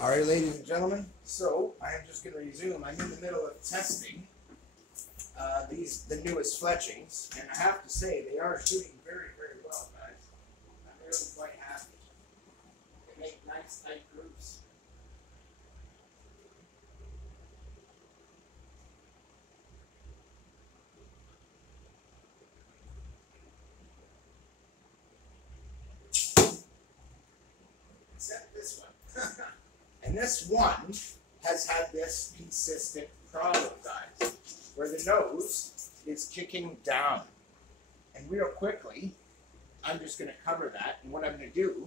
All right, ladies and gentlemen, so I am just going to resume. I'm in the middle of testing the newest fletchings, and I have to say they are shooting very, very well, guys. I'm really quite happy. They make nice, tight grooves. Except this one. And this one has had this consistent problem, guys, where the nose is kicking down. And real quickly, I'm just going to cover that. And what I'm going to do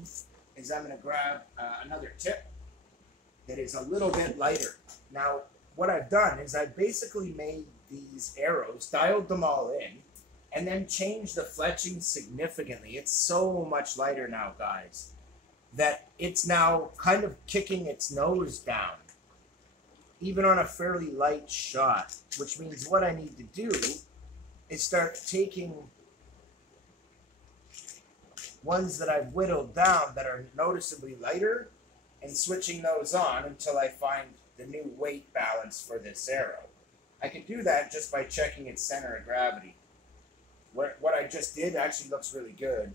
is I'm going to grab another tip that is a little bit lighter. Now, what I've done is I've basically made these arrows, dialed them all in, and then changed the fletching significantly. It's so much lighter now, guys, that it's now kind of kicking its nose down, even on a fairly light shot, which means what I need to do is start taking ones that I've whittled down that are noticeably lighter and switching those on until I find the new weight balance for this arrow. I can do that just by checking its center of gravity. What I just did actually looks really good,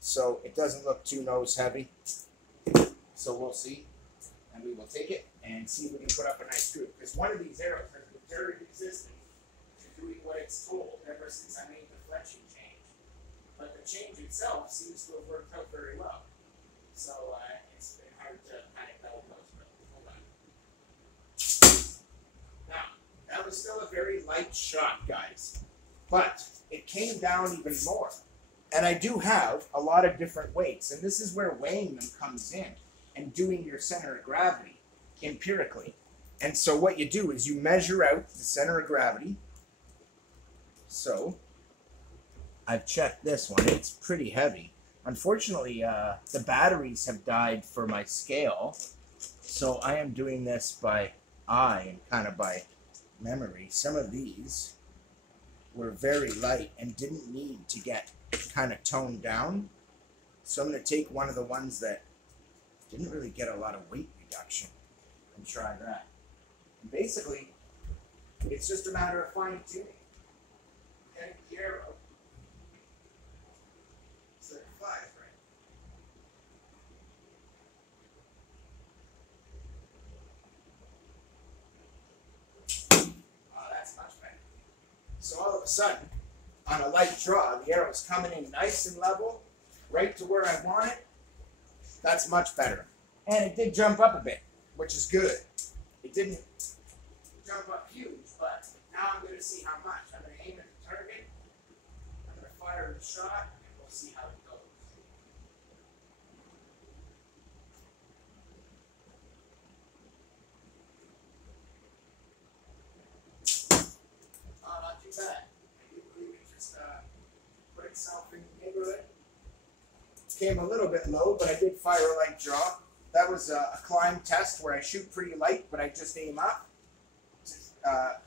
so it doesn't look too nose heavy. So we'll see, and we will take it and see if we can put up a nice group. Because one of these arrows has been very resistant to doing what it's told ever since I made the fletching change. But the change itself seems to have worked out very well. So it's been hard to kind of diagnose, but hold on. Now, that was still a very light shot, guys. But it came down even more. And I do have a lot of different weights, and this is where weighing them comes in and doing your center of gravity empirically. And so what you do is you measure out the center of gravity. So I've checked this one. It's pretty heavy. Unfortunately, the batteries have died for my scale, so I am doing this by eye and kind of by memory. Some of these were very light and didn't need to get kind of toned down. So I'm going to take one of the ones that didn't really get a lot of weight reduction and try that. And basically, it's just a matter of fine-tuning. Getting the arrow so it flies right. Oh, that's much better. So all of a sudden, on a light draw, the arrow's coming in nice and level, right to where I want it. That's much better. And it did jump up a bit, which is good. It didn't jump up huge, but now I'm going to see how much. I'm going to aim at the target. I'm going to fire the shot, and we'll see how it goes. Oh, not too bad. Put itself in the neighborhood. Came a little bit low, but I did fire a light draw. That was a climb test where I shoot pretty light, but I just aim up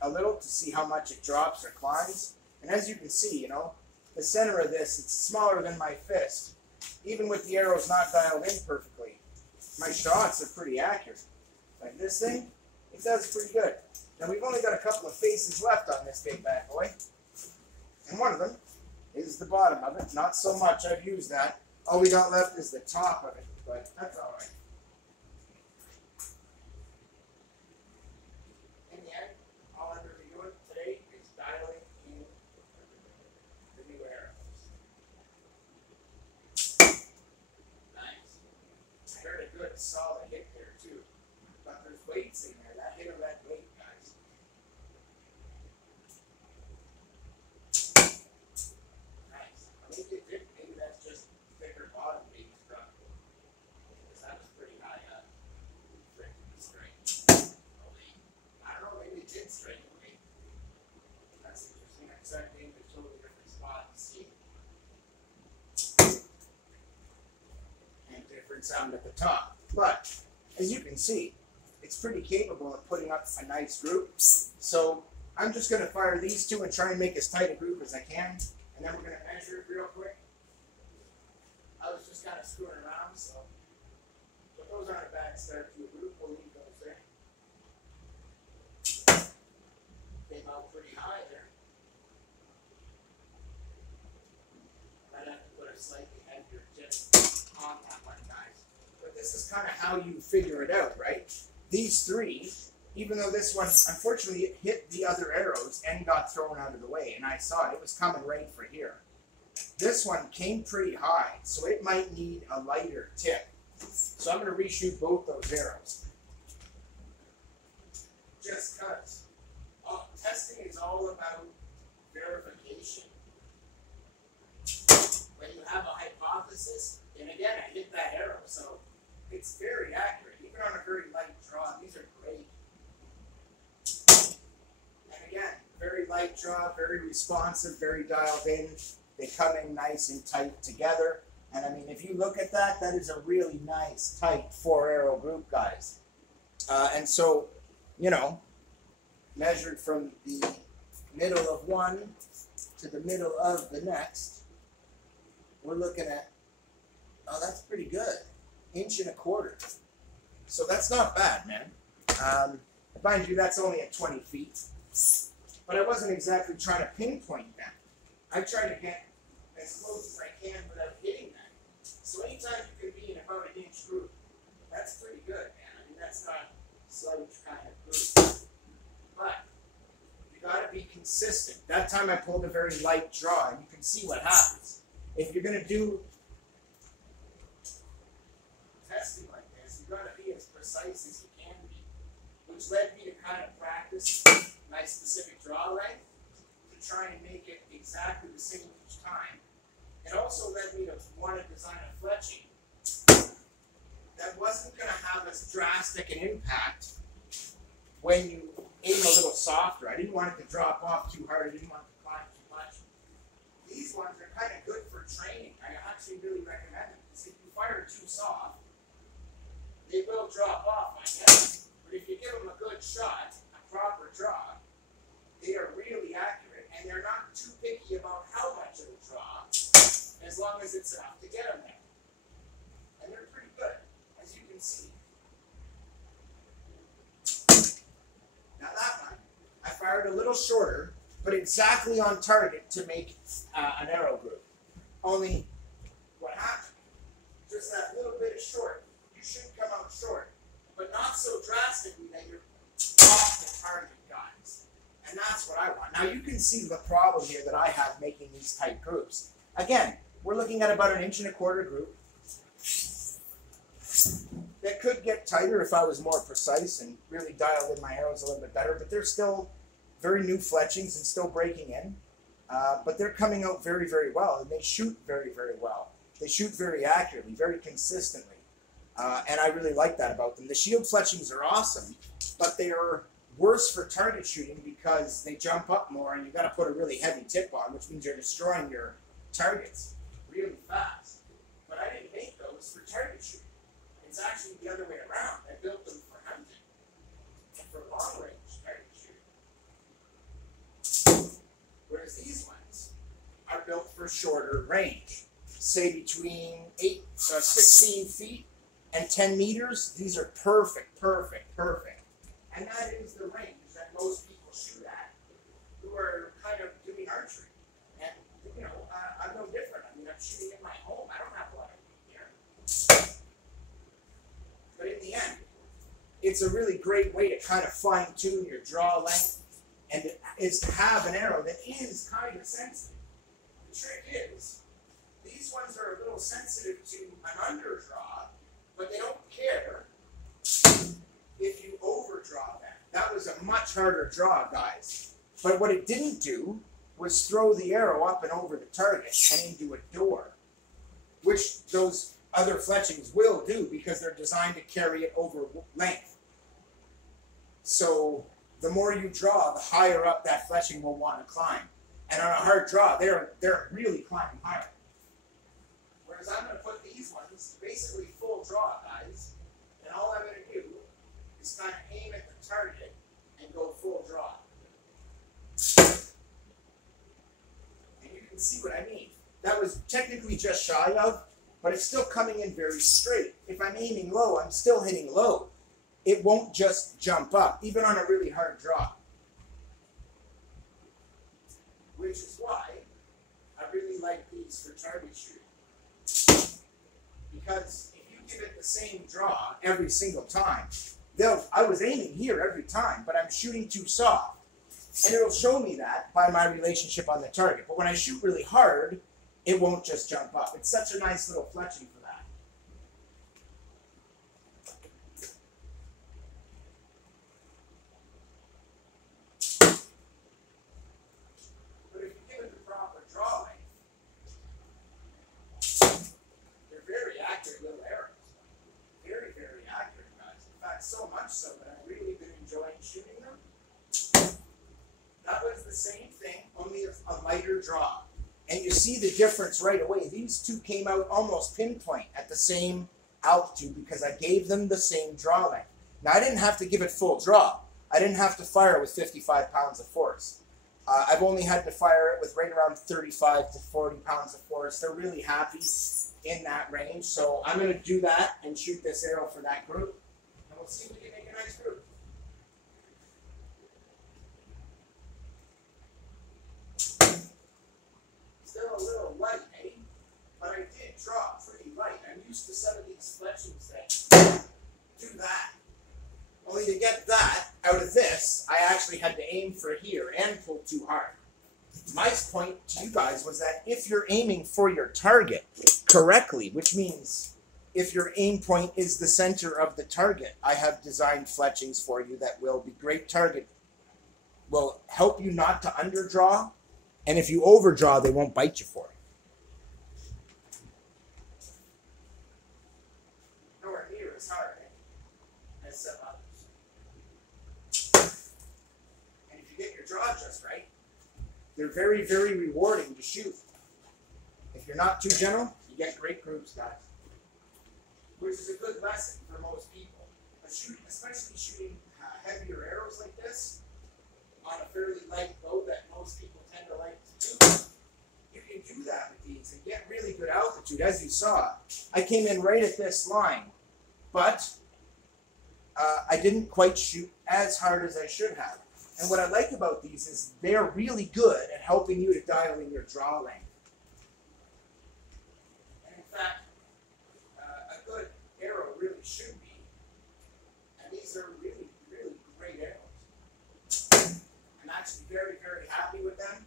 a little to see how much it drops or climbs. And as you can see, you know, the center of this, it's smaller than my fist. Even with the arrows not dialed in perfectly, my shots are pretty accurate. Like this thing, it does pretty good. Now we've only got a couple of faces left on this big bad boy. And one of them is the bottom of it. Not so much, I've used that. All we got left is the top of it, but that's all right. In the end, all I'm going to be doing today is dialing in the new arrows. Nice. I heard a good solid hit there too, but there's weights in there. That hit of that weight, guys. Maybe that's just thicker bottom being struck. Because that was pretty high up. Straight. I don't know, maybe it did straight away. That's interesting. I tried to aim at a totally different spot to see. And different sound at the top. But, as you can see, it's pretty capable of putting up a nice group. So, I'm just going to fire these two and try and make as tight a group as I can. And then we're going to measure it real quick. I was just kind of screwing around, so. But those aren't a bad start to a group. We'll this is kind of how you figure it out, right? These three, even though this one, unfortunately, it hit the other arrows and got thrown out of the way, and I saw it. It was coming right for here. This one came pretty high, so it might need a lighter tip. So I'm going to reshoot both those arrows. Just because testing is all about verification. When you have a hypothesis, and again, I hit that arrow, so it's very accurate, even on a very light draw. These are great. And again, very light draw, very responsive, very dialed in. They come in nice and tight together. And I mean, if you look at that, that is a really nice, tight 4-arrow group, guys. And so, you know, measured from the middle of one to the middle of the next, we're looking at, oh, that's pretty good. 1.25 inches. So that's not bad, man. Mind you, that's only at 20 feet. But I wasn't exactly trying to pinpoint that. I tried to get as close as I can without hitting that. So anytime you can be in about an inch group, that's pretty good, man. I mean, that's not slouch kind of group. But you got to be consistent. That time I pulled a very light draw, and you can see what happens. If you're going to do testing like this, you got to be as precise as you can be, which led me to kind of practice my specific draw length to try and make it exactly the same each time. It also led me to want to design a fletching that wasn't going to have as drastic an impact when you aim a little softer. I didn't want it to drop off too hard. I didn't want it to climb too much. These ones are kind of good for training. I actually really recommend them. Because if you fire too soft, they will drop off, I guess. But if you give them a good shot, a proper draw, they are really accurate. And they're not too picky about how much of the draw, as long as it's enough to get them there. And they're pretty good, as you can see. Now that one, I fired a little shorter, but exactly on target to make an arrow group. Only, what happened? Just that little bit of short. You should come out short, but not so drastically that you're off the target, guys. And that's what I want. Now you can see the problem here that I have making these tight groups. Again, we're looking at about an 1.25 inch group. That could get tighter if I was more precise and really dialed in my arrows a little bit better, but they're still very new fletchings and still breaking in. But they're coming out very, very well, and they shoot very, very well. They shoot very accurately, very consistently. And I really like that about them. The shield fletchings are awesome, but they are worse for target shooting because they jump up more and you've got to put a really heavy tip on, which means you're destroying your targets really fast. But I didn't make those for target shooting. It's actually the other way around. I built them for hunting and for long range target shooting. Whereas these ones are built for shorter range. Say between 16 feet and 10 meters. These are perfect, perfect, perfect. And that is the range that most people shoot at who are kind of doing archery. And, you know, I'm no different. I mean, I'm shooting in my home. I don't have a lot of gear. But in the end, it's a really great way to kind of fine-tune your draw length, and it is to have an arrow that is kind of sensitive. The trick is, these ones are a little sensitive to an underdraw, but they don't care if you overdraw them. That was a much harder draw, guys. But what it didn't do was throw the arrow up and over the target and into a door, which those other fletchings will do because they're designed to carry it over length. So the more you draw, the higher up that fletching will want to climb. And on a hard draw, they're really climbing higher. Whereas I'm going to put these ones basically full draw, guys. And all I'm going to do is kind of aim at the target and go full draw. And you can see what I mean. That was technically just shy of, but it's still coming in very straight. If I'm aiming low, I'm still hitting low. It won't just jump up, even on a really hard draw. Which is why I really like these for target shooting. Because if you give it the same draw every single time, I was aiming here every time, but I'm shooting too soft. And it'll show me that by my relationship on the target. But when I shoot really hard, it won't just jump up. It's such a nice little fletching for that. But if you give it the proper draw length, they're very accurate little arrows. Very, very accurate, guys. In fact, so much so that I've really been enjoying shooting them. That was the same thing, only a lighter draw. And you see the difference right away. These two came out almost pinpoint at the same altitude because I gave them the same draw length. Now, I didn't have to give it full draw. I didn't have to fire with 55 pounds of force. I've only had to fire it with right around 35 to 40 pounds of force. They're really happy in that range. So I'm going to do that and shoot this arrow for that group. And we'll see if we can make a nice group. Still a little light, eh? But I did draw pretty light. I'm used to some of these fletchings that do that. Only to get that out of this, I actually had to aim for here and pull too hard. My point to you guys was that if you're aiming for your target correctly, which means if your aim point is the center of the target, I have designed fletchings for you that will be great target, will help you not to underdraw. And if you overdraw, they won't bite you for it. Nowhere near as hard as some others. And if you get your draw just right, they're very, very rewarding to shoot. If you're not too gentle, you get great groups, guys. Which is a good lesson for most people. Especially shooting heavier arrows like this on a fairly light bow that most people tend to like to do. You can do that with these and get really good altitude, as you saw. I came in right at this line, but I didn't quite shoot as hard as I should have. And what I like about these is they're really good at helping you to dial in your draw length. And in fact, a good arrow really should be. And these are really, really great arrows. I'm actually very, very happy with them.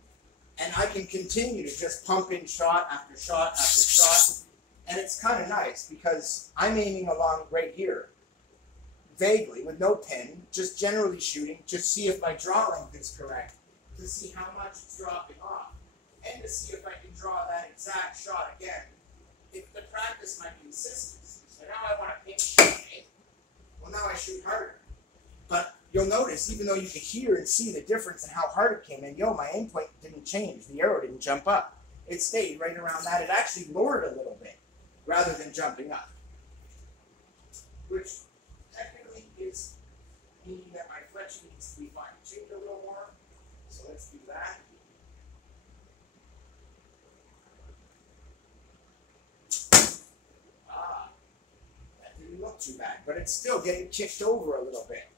And I can continue to just pump in shot after shot after shot. And it's kind of nice because I'm aiming along right here, vaguely, with no pin, just generally shooting, just see if my draw length is correct, to see how much it's dropping off, and to see if I can draw that exact shot again. If the practice my consistency. So now I want to pinch shoot, eh? Well, now I shoot harder. But you'll notice, even though you can hear and see the difference in how hard it came in, my aim point didn't change. The arrow didn't jump up. It stayed right around that. It actually lowered a little bit rather than jumping up, which technically is meaning that my fletching needs to be fine-tuned a little more. So let's do that. That didn't look too bad, but it's still getting kicked over a little bit.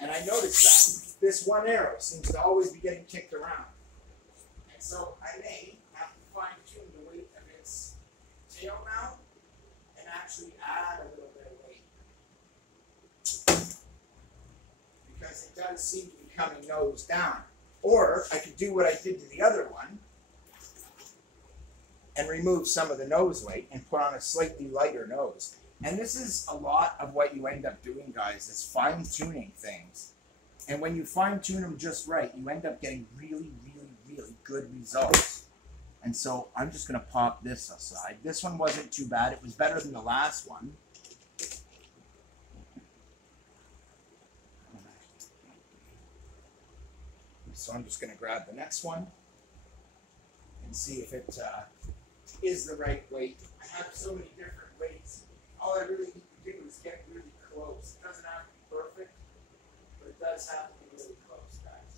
And I noticed that. This one arrow seems to always be getting kicked around. And so I may have to fine-tune the weight of its tail now and actually add a little bit of weight. Because it does seem to be coming nose down. Or I could do what I did to the other one and remove some of the nose weight and put on a slightly lighter nose. And this is a lot of what you end up doing, guys, is fine-tuning things. And when you fine-tune them just right, you end up getting really, really, really good results. And so I'm just going to pop this aside. This one wasn't too bad. It was better than the last one. So I'm just going to grab the next one and see if it is the right weight. I have so many different weights. All I really need to do is get really close. It doesn't have to be perfect, but it does have to be really close, guys.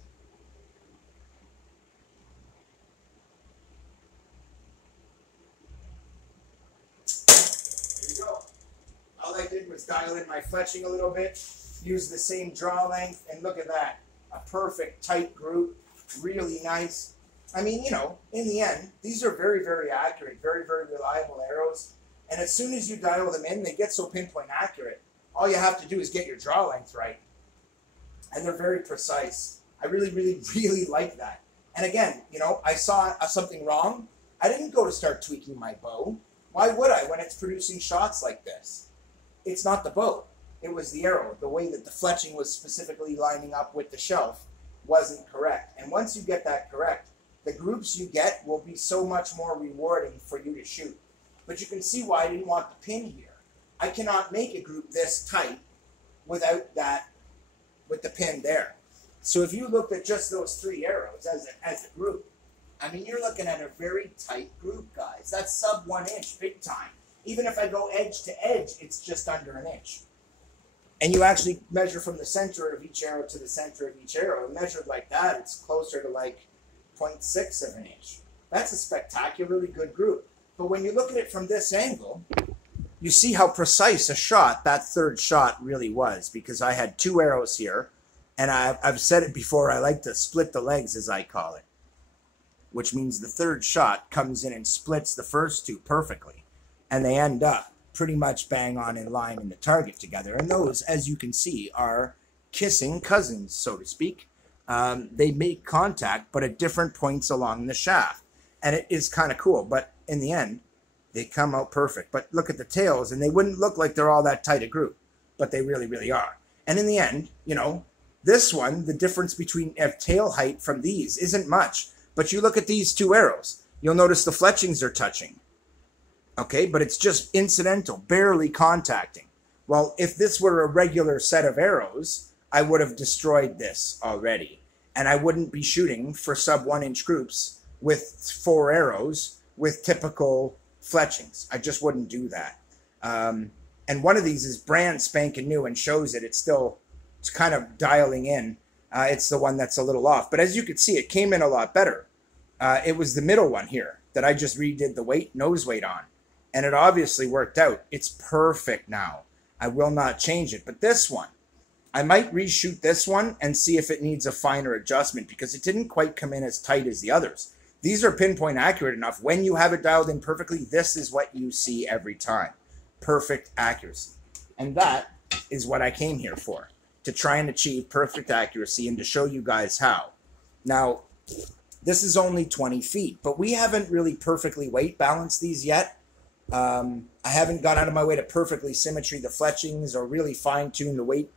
There you go. All I did was dial in my fletching a little bit, use the same draw length, and look at that. A perfect tight group, really nice. I mean, in the end, these are very, very accurate, very, very reliable arrows. And as soon as you dial them in, they get so pinpoint accurate. All you have to do is get your draw length right. And they're very precise. I really, really, really like that. And again, you know, I saw something wrong. I didn't go to start tweaking my bow. Why would I when it's producing shots like this? It's not the bow. It was the arrow. The way that the fletching was specifically lining up with the shelf wasn't correct. And once you get that correct, the groups you get will be so much more rewarding for you to shoot. But you can see why I didn't want the pin here. I cannot make a group this tight without that, with the pin there. So if you looked at just those 3 arrows as a group, I mean, you're looking at a very tight group, guys. That's sub 1 inch, big time. Even if I go edge to edge, it's just under an inch. And you actually measure from the center of each arrow to the center of each arrow. And measured like that, it's closer to like 0.6 of an inch. That's a spectacularly good group. But when you look at it from this angle, you see how precise a shot that third shot really was, because I had 2 arrows here. And I've said it before, I like to split the legs, as I call it, which means the third shot comes in and splits the first 2 perfectly. And they end up pretty much bang on in line in the target together. And those, as you can see, are kissing cousins, so to speak. They make contact, but at different points along the shaft. And it is kind of cool. But in the end, they come out perfect. But look at the tails, and they wouldn't look like they're all that tight a group. But they really, really are. And in the end, you know, this one, the difference between tail height from these isn't much. But you look at these 2 arrows, you'll notice the fletchings are touching. Okay, but it's just incidental, barely contacting. Well, if this were a regular set of arrows, I would have destroyed this already. And I wouldn't be shooting for sub 1 inch groups with 4 arrows with typical fletchings. I just wouldn't do that. And one of these is brand spanking new and shows it. It's kind of dialing in. It's the one that's a little off. But as you can see, it came in a lot better. It was the middle one here that I just redid the nose weight on. And it obviously worked out. It's perfect now. I will not change it. But this one, I might reshoot this one and see if it needs a finer adjustment, because it didn't quite come in as tight as the others. These are pinpoint accurate enough. When you have it dialed in perfectly, this is what you see every time. Perfect accuracy. And that is what I came here for, to try and achieve perfect accuracy and to show you guys how. Now, this is only 20 feet, but we haven't really perfectly weight balanced these yet. I haven't gone out of my way to perfectly symmetry the fletchings or really fine-tune the weight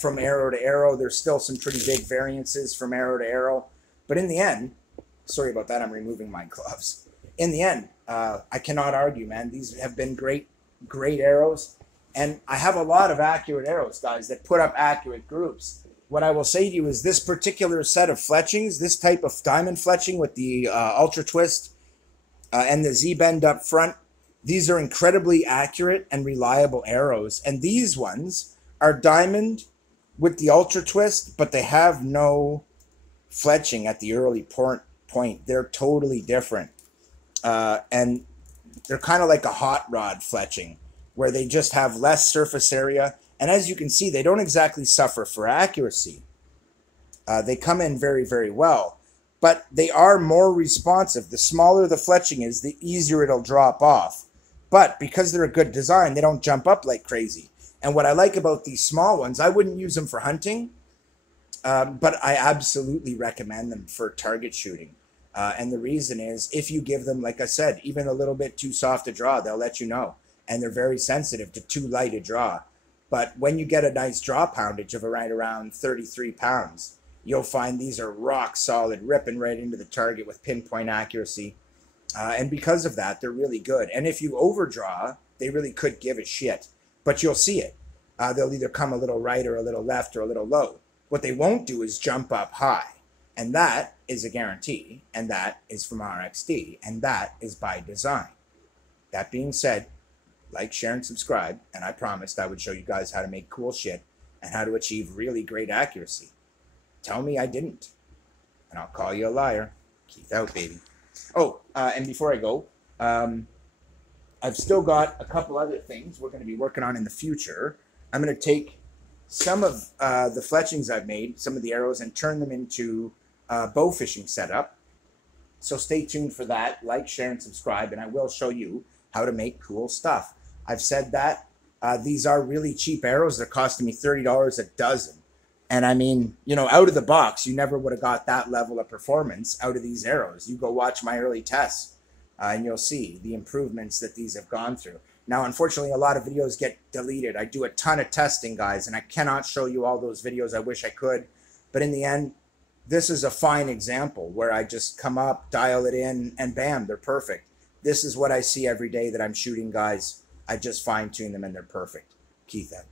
from arrow to arrow. There's still some pretty big variances from arrow to arrow. But in the end, sorry about that, I'm removing my gloves. In the end, I cannot argue, man. These have been great, great arrows. And I have a lot of accurate arrows, guys, that put up accurate groups. What I will say to you is this particular set of fletchings, this type of diamond fletching with the ultra twist and the Z-bend up front, these are incredibly accurate and reliable arrows. And these ones are diamond with the ultra twist, but they have no fletching at the early point. They're totally different. And they're kind of like a hot rod fletching, where they just have less surface area. And as you can see, they don't exactly suffer for accuracy. They come in very, very well. But they are more responsive. The smaller the fletching is, the easier it'll drop off. But because they're a good design, they don't jump up like crazy. And what I like about these small ones, I wouldn't use them for hunting, but I absolutely recommend them for target shooting. And the reason is, if you give them, like I said, even a little bit too soft a draw, they'll let you know. And they're very sensitive to too light a draw. But when you get a nice draw poundage of right around 33 pounds, you'll find these are rock solid, ripping right into the target with pinpoint accuracy. And because of that, they're really good. And if you overdraw, they really could give a shit. But you'll see it. They'll either come a little right or a little left or a little low. What they won't do is jump up high. And that is a guarantee. And that is from RXD. And that is by design. That being said, like, share, and subscribe. And I promised I would show you guys how to make cool shit and how to achieve really great accuracy. Tell me I didn't, and I'll call you a liar. Keith out, baby. Oh, and before I go, I've still got a couple other things we're going to be working on in the future. I'm going to take some of the fletchings I've made, some of the arrows, and turn them into bow fishing setup. So stay tuned for that. Like, share, and subscribe, and I will show you how to make cool stuff. I've said that. These are really cheap arrows. They're costing me $30 a dozen. And I mean, you know, out of the box, you never would have got that level of performance out of these arrows. You go watch my early tests and you'll see the improvements that these have gone through. Now, unfortunately, a lot of videos get deleted. I do a ton of testing, guys, and I cannot show you all those videos. I wish I could. But in the end, this is a fine example where I just come up, dial it in, and bam, they're perfect. This is what I see every day that I'm shooting, guys. I just fine-tune them and they're perfect. Keith Ed.